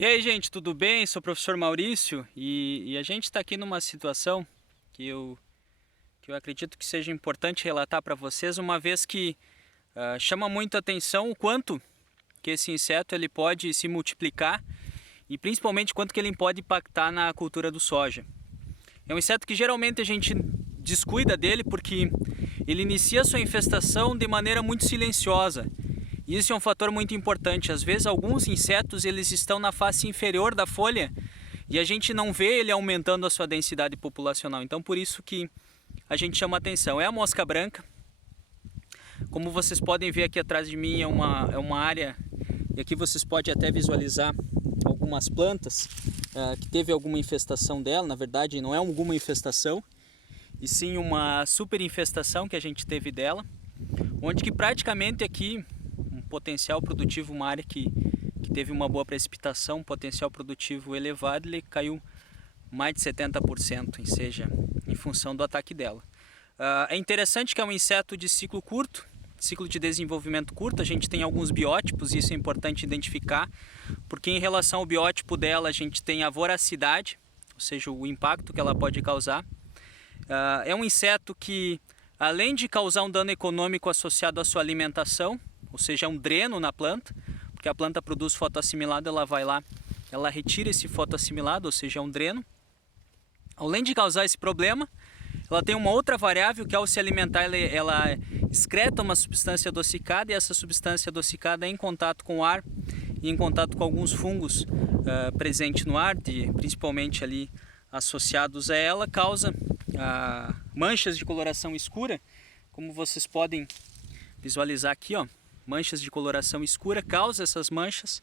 E aí, gente, tudo bem? Sou o professor Maurício e a gente está aqui numa situação que eu acredito que seja importante relatar para vocês, uma vez que chama muito a atenção o quanto que esse inseto ele pode se multiplicar e principalmente quanto que ele pode impactar na cultura do soja. É um inseto que geralmente a gente descuida dele porque ele inicia sua infestação de maneira muito silenciosa. E isso é um fator muito importante. Às vezes alguns insetos eles estão na face inferior da folha e a gente não vê ele aumentando a sua densidade populacional. Então por isso que a gente chama atenção. É a mosca branca. Como vocês podem ver aqui atrás de mim é uma área, e aqui vocês podem até visualizar algumas plantas que teve alguma infestação dela. Na verdade não é alguma infestação, e sim uma super infestação que a gente teve dela, onde que praticamente aqui um potencial produtivo, uma área que teve uma boa precipitação, um potencial produtivo elevado, ele caiu mais de 70%, seja, em função do ataque dela. É interessante que é um inseto de ciclo curto, ciclo de desenvolvimento curto. A gente tem alguns biótipos, e isso é importante identificar, porque em relação ao biótipo dela a gente tem a voracidade, ou seja, o impacto que ela pode causar. É um inseto que, além de causar um dano econômico associado à sua alimentação, ou seja, é um dreno na planta, porque a planta produz fotoassimilado, ela vai lá, ela retira esse fotoassimilado, ou seja, é um dreno. Além de causar esse problema, ela tem uma outra variável que, ao se alimentar, ela excreta uma substância adocicada, e essa substância adocicada, em contato com o ar e em contato com alguns fungos presentes no ar, principalmente ali associados a ela, causa manchas de coloração escura, como vocês podem visualizar aqui, ó, manchas de coloração escura, causa essas manchas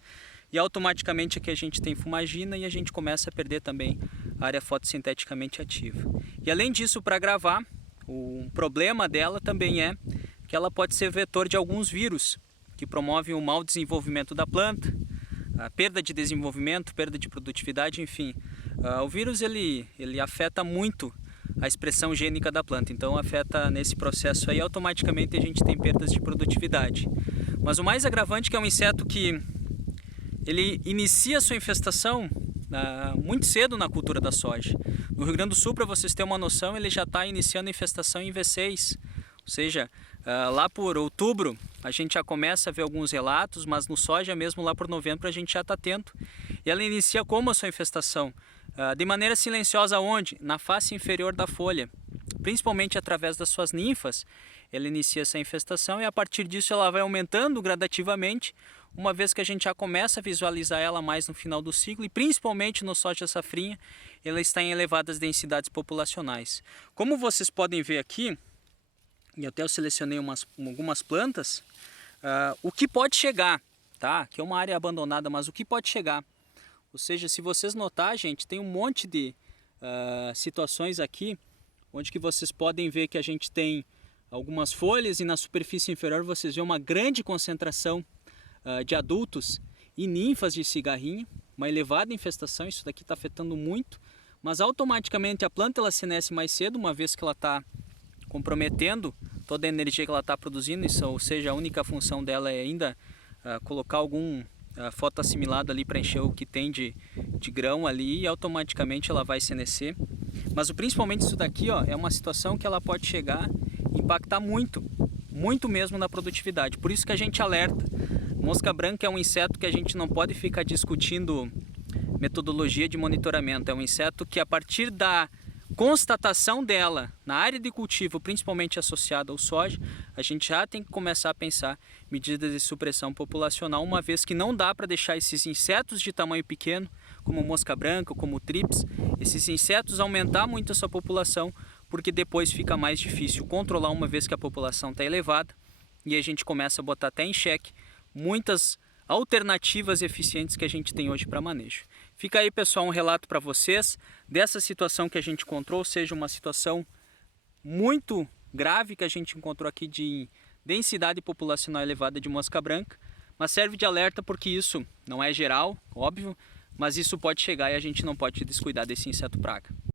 e automaticamente aqui a gente tem fumagina e a gente começa a perder também a área fotossinteticamente ativa. E além disso, para gravar, o problema dela também é que ela pode ser vetor de alguns vírus que promovem o mau desenvolvimento da planta, a perda de desenvolvimento, perda de produtividade, enfim. O vírus ele afeta muito a expressão gênica da planta, então afeta nesse processo aí, automaticamente a gente tem perdas de produtividade. Mas o mais agravante é que é um inseto que ele inicia sua infestação muito cedo na cultura da soja. No Rio Grande do Sul, para vocês terem uma noção, ele já está iniciando a infestação em V6, ou seja, lá por outubro a gente já começa a ver alguns relatos, mas no soja mesmo lá por novembro a gente já está atento. E ela inicia como a sua infestação? De maneira silenciosa onde? Na face inferior da folha, principalmente através das suas ninfas. Ela inicia essa infestação e a partir disso ela vai aumentando gradativamente, uma vez que a gente já começa a visualizar ela mais no final do ciclo, e principalmente no soja safrinha, ela está em elevadas densidades populacionais. Como vocês podem ver aqui, e até eu selecionei algumas plantas, o que pode chegar, tá? Aqui é uma área abandonada, mas o que pode chegar? Ou seja, se vocês notar, gente, tem um monte de situações aqui, onde que vocês podem ver que a gente tem algumas folhas e na superfície inferior vocês veem uma grande concentração de adultos e ninfas de cigarrinha, uma elevada infestação. Isso daqui está afetando muito, mas automaticamente a planta ela senesce mais cedo, uma vez que ela está comprometendo toda a energia que ela está produzindo, isso, ou seja, a única função dela é ainda colocar algum fotoassimilado ali para encher o que tem de grão ali, e automaticamente ela vai senescer. Mas principalmente isso daqui, ó, é uma situação que ela pode chegar a impactar muito mesmo na produtividade. Por isso que a gente alerta. Mosca branca é um inseto que a gente não pode ficar discutindo metodologia de monitoramento. É um inseto que, a partir da constatação dela na área de cultivo, principalmente associada ao soja, a gente já tem que começar a pensar medidas de supressão populacional, uma vez que não dá para deixar esses insetos de tamanho pequeno, como mosca branca, como trips, esses insetos aumentar muito a sua população, porque depois fica mais difícil controlar, uma vez que a população está elevada, e a gente começa a botar até em xeque muitas alternativas eficientes que a gente tem hoje para manejo. Fica aí, pessoal, um relato para vocês dessa situação que a gente encontrou, ou seja, uma situação muito grave que a gente encontrou aqui de densidade populacional elevada de mosca branca, mas serve de alerta porque isso não é geral, óbvio, mas isso pode chegar e a gente não pode descuidar desse inseto praga.